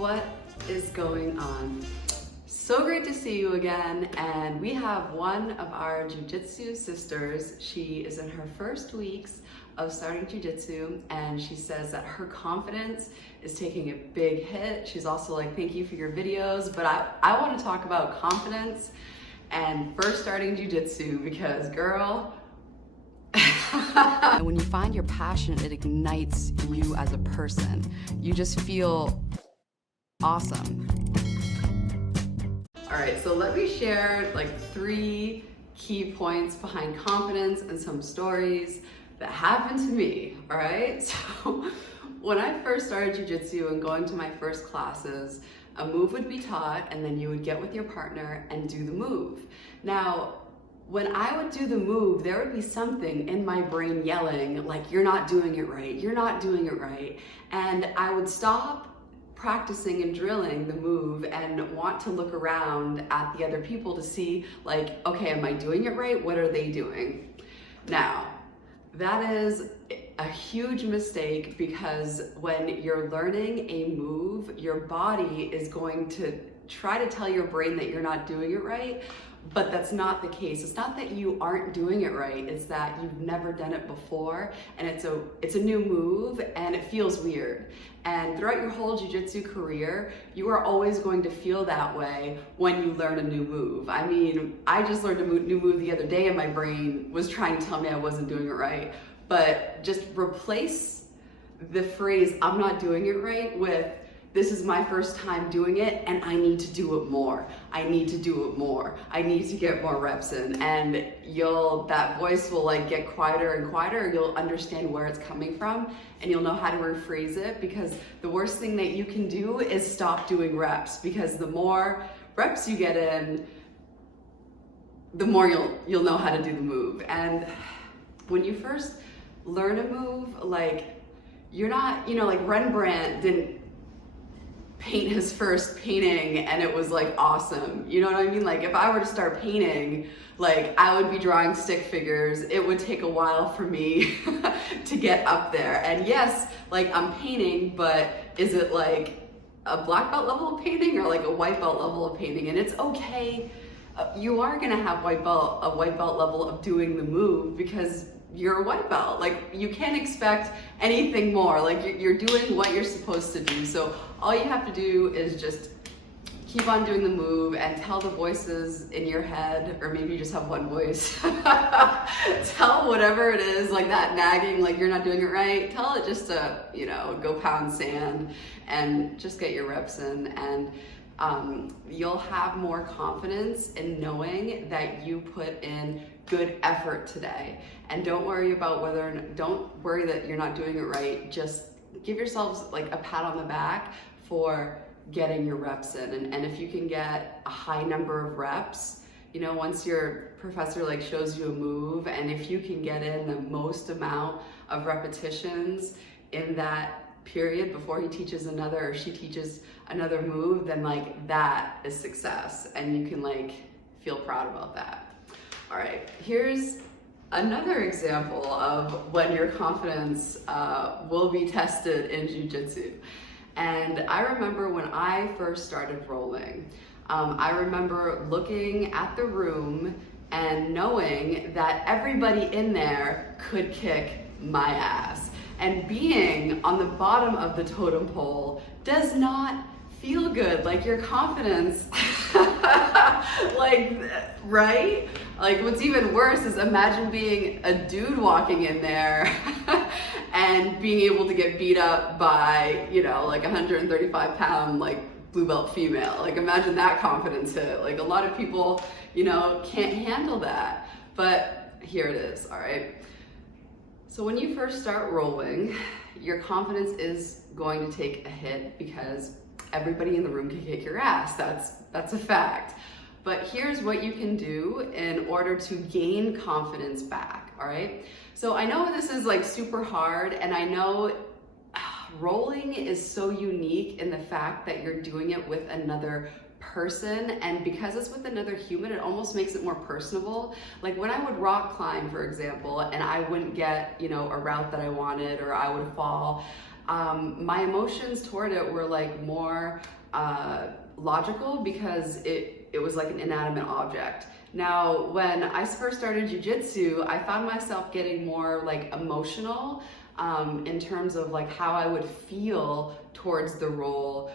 What is going on? So great to see you again, and we have one of our Jiu-Jitsu sisters. She is in her first weeks of starting Jiu-Jitsu, and she says that her confidence is taking a big hit. She's also like, thank you for your videos, but I want to talk about confidence and first starting Jiu-Jitsu because, girl, and when you find your passion, it ignites you as a person. You just feel awesome. All right, so let me share like 3 key points behind confidence and some stories that happened to me, all right? So when I first started Jiu-Jitsu and going to my first classes, a move would be taught and then you would get with your partner and do the move. Now, when I would do the move, there would be something in my brain yelling, like, you're not doing it right, you're not doing it right. And I would stop practicing and drilling the move and want to look around at the other people to see, like, okay, am I doing it right? What are they doing? Now, that is a huge mistake because when you're learning a move, your body is going to try to tell your brain that you're not doing it right, but that's not the case. It's not that you aren't doing it right, it's that you've never done it before, and it's a new move and it feels weird. And throughout your whole Jiu-Jitsu career, you are always going to feel that way when you learn a new move. I mean, I just learned a new move the other day and my brain was trying to tell me I wasn't doing it right. But just replace the phrase, I'm not doing it right, with, this is my first time doing it and I need to do it more. I need to do it more. I need to get more reps in. And that voice will like get quieter and quieter. You'll understand where it's coming from and you'll know how to rephrase it, because the worst thing that you can do is stop doing reps, because the more reps you get in, the more you'll know how to do the move. And when you first learn a move, like, you're not, like Rembrandt didn't paint his first painting and it was like awesome. You know what I mean? Like, if I were to start painting, like, I would be drawing stick figures. It would take a while for me to get up there. And yes, like, I'm painting, but is it like a black belt level of painting or like a white belt level of painting? And it's okay. You are gonna have a white belt level of doing the move because you're a white belt. Like, you can't expect anything more. Like, you're doing what you're supposed to do. So all you have to do is just keep on doing the move and tell the voices in your head, or maybe you just have one voice, tell whatever it is, like that nagging, like you're not doing it right, tell it just to, go pound sand and just get your reps in. And you'll have more confidence in knowing that you put in good effort today. And don't worry about don't worry that you're not doing it right. Just give yourselves like a pat on the back for getting your reps in. And if you can get a high number of reps, once your professor like shows you a move, and if you can get in the most amount of repetitions in that period before he teaches another or she teaches another move, then like that is success and you can like feel proud about that. All right, here's another example of when your confidence will be tested in Jiu-Jitsu. And I remember when I first started rolling, I remember looking at the room and knowing that everybody in there could kick my ass. And being on the bottom of the totem pole does not feel good. Like, your confidence, like, right? Like, what's even worse is imagine being a dude walking in there and being able to get beat up by, like 135 pound, like, blue belt female. Like, imagine that confidence hit. Like, a lot of people, can't handle that. But here it is, all right? So when you first start rolling, your confidence is going to take a hit because everybody in the room can kick your ass. That's a fact. But here's what you can do in order to gain confidence back, all right? So I know this is like super hard, and I know rolling is so unique in the fact that you're doing it with another person, and because it's with another human, it almost makes it more personable. Like when I would rock climb, for example, and I wouldn't get, a route that I wanted, or I would fall, my emotions toward it were like more logical because it was like an inanimate object. Now, when I first started jiu-jitsu, I found myself getting more like emotional in terms of like how I would feel towards the roll.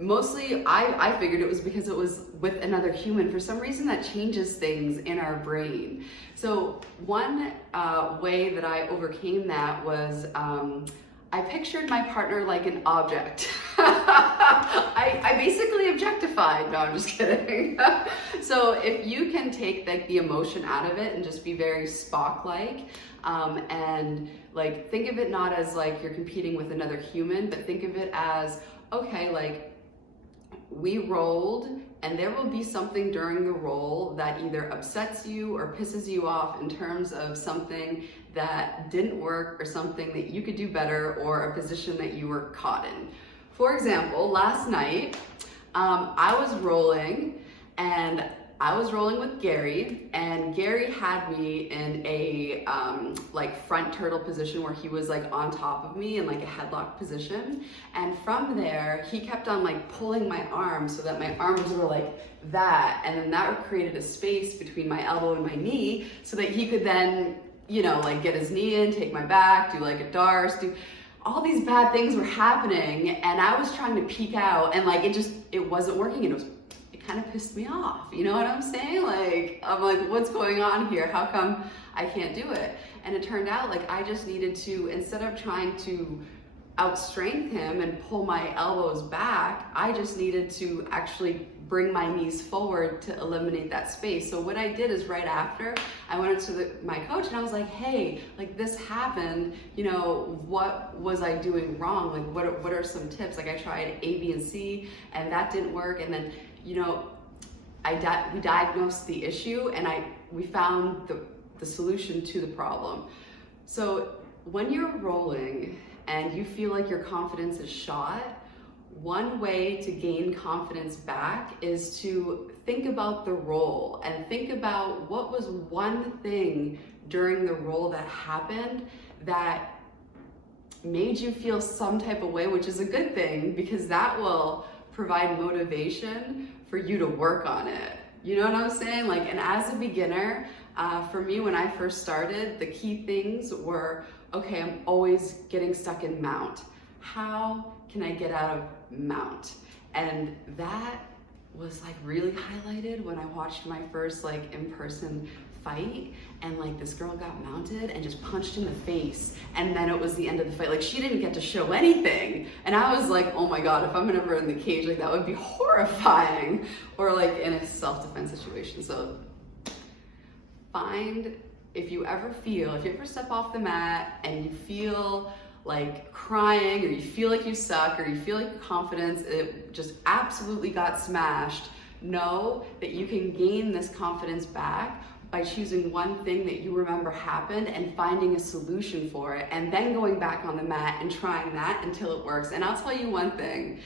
Mostly, I figured it was because it was with another human. For some reason, that changes things in our brain. So one way that I overcame that was I pictured my partner like an object. I basically objectified. No, I'm just kidding. So if you can take like the emotion out of it and just be very Spock-like, and like think of it not as like you're competing with another human, but think of it as, okay, like we rolled, and there will be something during the roll that either upsets you or pisses you off in terms of something that didn't work or something that you could do better or a position that you were caught in. For example, last night, I was rolling with Gary, and Gary had me in a like front turtle position where he was like on top of me in like a headlock position. And from there, he kept on like pulling my arms so that my arms were like that. And then that created a space between my elbow and my knee so that he could then, you know, like get his knee in, take my back, do like a darce, do all these bad things were happening. And I was trying to peek out, and like it wasn't working, and it kind of pissed me off. You know what I'm saying? Like, I'm like, what's going on here? How come I can't do it? And it turned out like I just needed to, instead of trying to outstrength him and pull my elbows back, I just needed to actually bring my knees forward to eliminate that space. So what I did is right after, I went to my coach and I was like, hey, like this happened, you know, what was I doing wrong? Like what are some tips? Like I tried A, B, and C, and that didn't work. And then, you know, we diagnosed the issue, and we found the solution to the problem. So when you're rolling and you feel like your confidence is shot, one way to gain confidence back is to think about the roll and think about what was one thing during the roll that happened that made you feel some type of way, which is a good thing because that will provide motivation for you to work on it. You know what I'm saying? Like, and as a beginner, for me, when I first started, the key things were, okay, I'm always getting stuck in mount. How can I get out of mount? And that was like really highlighted when I watched my first like in-person fight, and like this girl got mounted and just punched in the face, and then it was the end of the fight. Like she didn't get to show anything, and I was like, oh my god, if I'm ever in the cage, like that would be horrifying. Or like in a self-defense situation. So if you ever step off the mat and you feel like crying, or you feel like you suck, or you feel like your confidence, it just absolutely got smashed, know that you can gain this confidence back by choosing one thing that you remember happened and finding a solution for it, and then going back on the mat and trying that until it works. And I'll tell you one thing,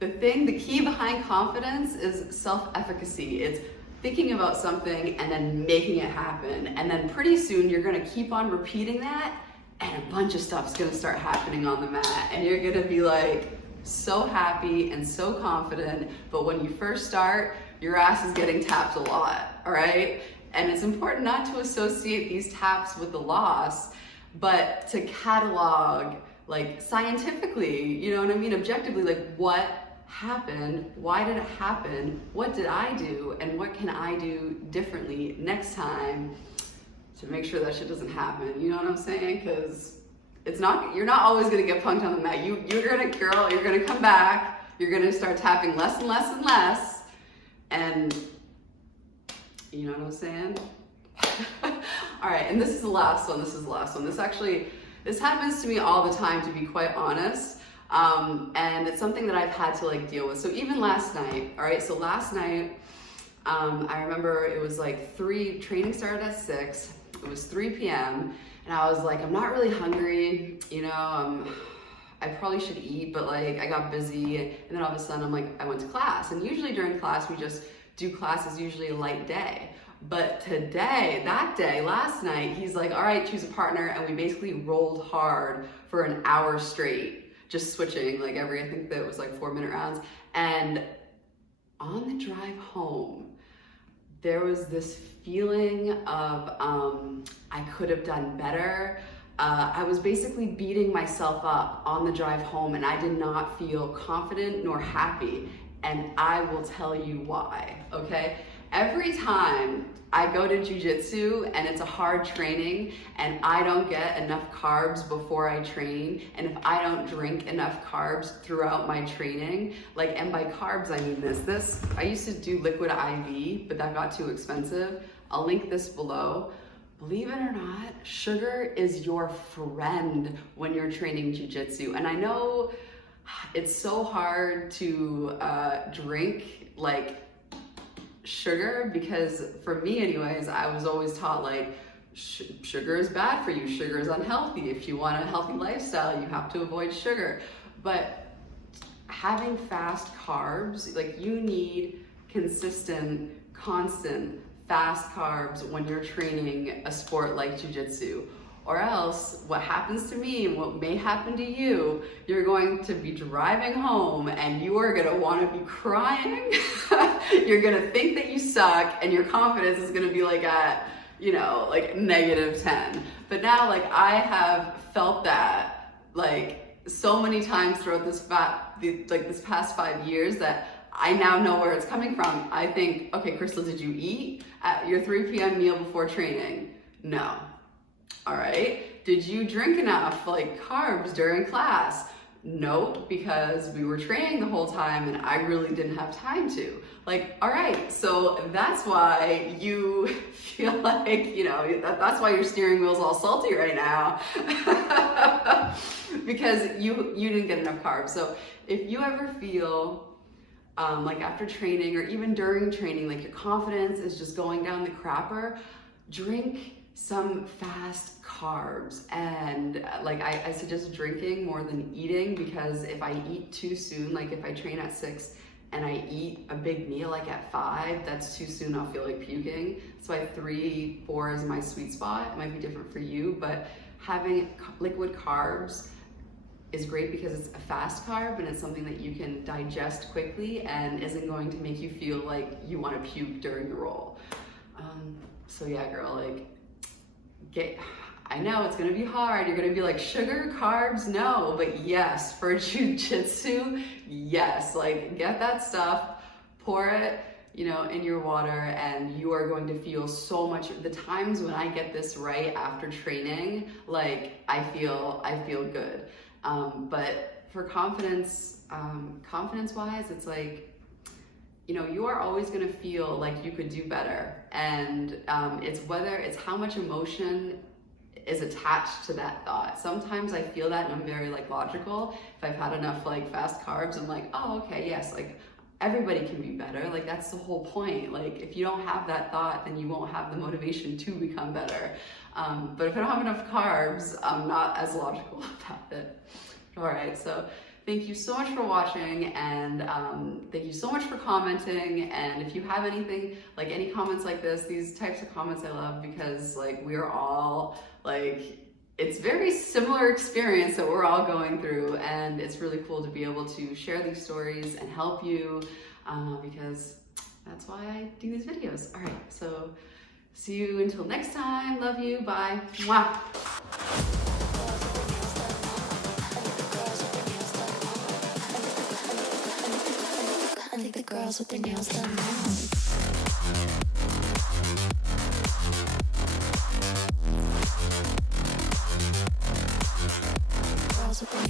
the key behind confidence is self-efficacy. It's thinking about something and then making it happen. And then pretty soon you're gonna keep on repeating that, and a bunch of stuff's gonna start happening on the mat, and you're gonna be like so happy and so confident. But when you first start, your ass is getting tapped a lot, all right? And it's important not to associate these taps with the loss, but to catalog, like scientifically, you know what I mean? Objectively, like what happened, why did it happen, what did I do, and what can I do differently next time to make sure that shit doesn't happen. You know what I'm saying? Because you're not always gonna get punked on the mat. You're gonna come back, you're gonna start tapping less and less and less, and you know what I'm saying? All right, and this is the last one. This happens to me all the time, to be quite honest. And it's something that I've had to like deal with. So even last night, all right, so last night, I remember it was like training started at 6, it was 3 p.m. and I was like, I'm not really hungry, you know, I probably should eat, but like I got busy, and then all of a sudden I'm like, I went to class, and usually during class we just do classes, usually a light day. But last night, he's like, all right, choose a partner, and we basically rolled hard for an hour straight. just switching like every, I think that was like 4-minute rounds. And on the drive home, there was this feeling of I could have done better. I was basically beating myself up on the drive home, and I did not feel confident nor happy. And I will tell you why, okay? Every time I go to jiu-jitsu and it's a hard training and I don't get enough carbs before I train, and if I don't drink enough carbs throughout my training, like, and by carbs I mean this, I used to do liquid IV, but that got too expensive. I'll link this below. Believe it or not, sugar is your friend when you're training jiu-jitsu. And I know it's so hard to drink like sugar, because for me anyways, I was always taught like sugar is bad for you, sugar is unhealthy. If you want a healthy lifestyle, you have to avoid sugar. But having fast carbs, like, you need consistent, constant fast carbs when you're training a sport like jiu-jitsu. Or else what happens to me and what may happen to you, you're going to be driving home and you are gonna wanna be crying. You're gonna think that you suck, and your confidence is gonna be like at, you know, like -10. But now, like, I have felt that like so many times throughout this past 5 years that I now know where it's coming from. I think, okay, Crystal, did you eat at your 3 p.m. meal before training? No. All right. Did you drink enough like carbs during class? Nope, because we were training the whole time and I really didn't have time to. Like, all right, so that's why you feel like, you know, that's why your steering wheel's all salty right now. Because you didn't get enough carbs. So if you ever feel like after training or even during training, like your confidence is just going down the crapper, drink some fast carbs. And like I suggest drinking more than eating, because if I eat too soon, like if I train at 6 and I eat a big meal like at 5, that's too soon, I'll feel like puking. So at 3, 4 is my sweet spot. It might be different for you, but having liquid carbs is great because it's a fast carb and it's something that you can digest quickly and isn't going to make you feel like you want to puke during the roll. So yeah, girl, like, I know it's gonna be hard. You're gonna be like, sugar, carbs, no, but yes, for jiu-jitsu, yes, like, get that stuff, pour it, you know, in your water, and you are going to feel so much. The times when I get this right after training, like, I feel good. But for confidence wise, it's like, you know, you are always gonna feel like you could do better. And it's how much emotion is attached to that thought. Sometimes I feel that and I'm very like logical. If I've had enough like fast carbs, I'm like, oh, okay, yes, like everybody can be better. Like, that's the whole point. Like, if you don't have that thought, then you won't have the motivation to become better. But if I don't have enough carbs, I'm not as logical about it. All right, so thank you so much for watching, and thank you so much for commenting. And if you have anything, like any comments like this, these types of comments I love, because like we're all like, it's very similar experience that we're all going through, and it's really cool to be able to share these stories and help you, because that's why I do these videos. All right, so see you until next time. Love you. Bye. Mwah. I think the girls with their nails done now. Girls with their